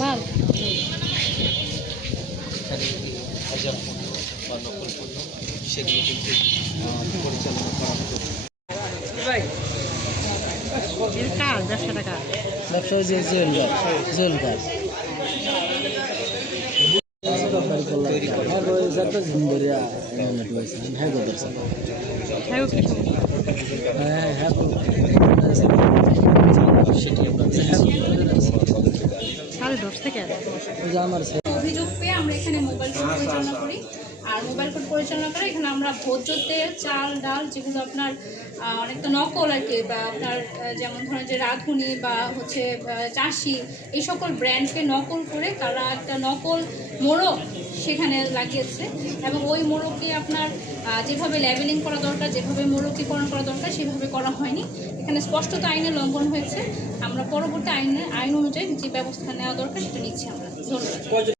মাল সেগুলো কিন্তু পরিচালনা করা হতো। ব্যবসা যে জুয়েলার অভিযোগ পেয়ে আমরা এখানে মোবাইল কোর্ট পরিচালনা করি। আর মোবাইল কোর্ট পরিচালনা করে এখানে আমরা ভোজ্য তেল, চাল, ডাল যেগুলো আপনার অনেকটা নকল আর কি, বা আপনার যেমন ধরেন যে রাঁধুনি বা হচ্ছে চাষি, এই সকল ব্র্যান্ডকে নকল করে তারা একটা নকল মোড়ক সেখানে লাগিয়েছে এবং ওই মোড়ককে আপনার যেভাবে লেবেলিং করা দরকার, যেভাবে মোড়কীকরণ করা দরকার সেভাবে করা হয়নি। এখানে স্পষ্টত আইনের লঙ্ঘন হয়েছে। আমরা পরবর্তী আইন অনুযায়ী যে ব্যবস্থা নেওয়া দরকার সেটা নিচ্ছি আমরা। ধন্যবাদ।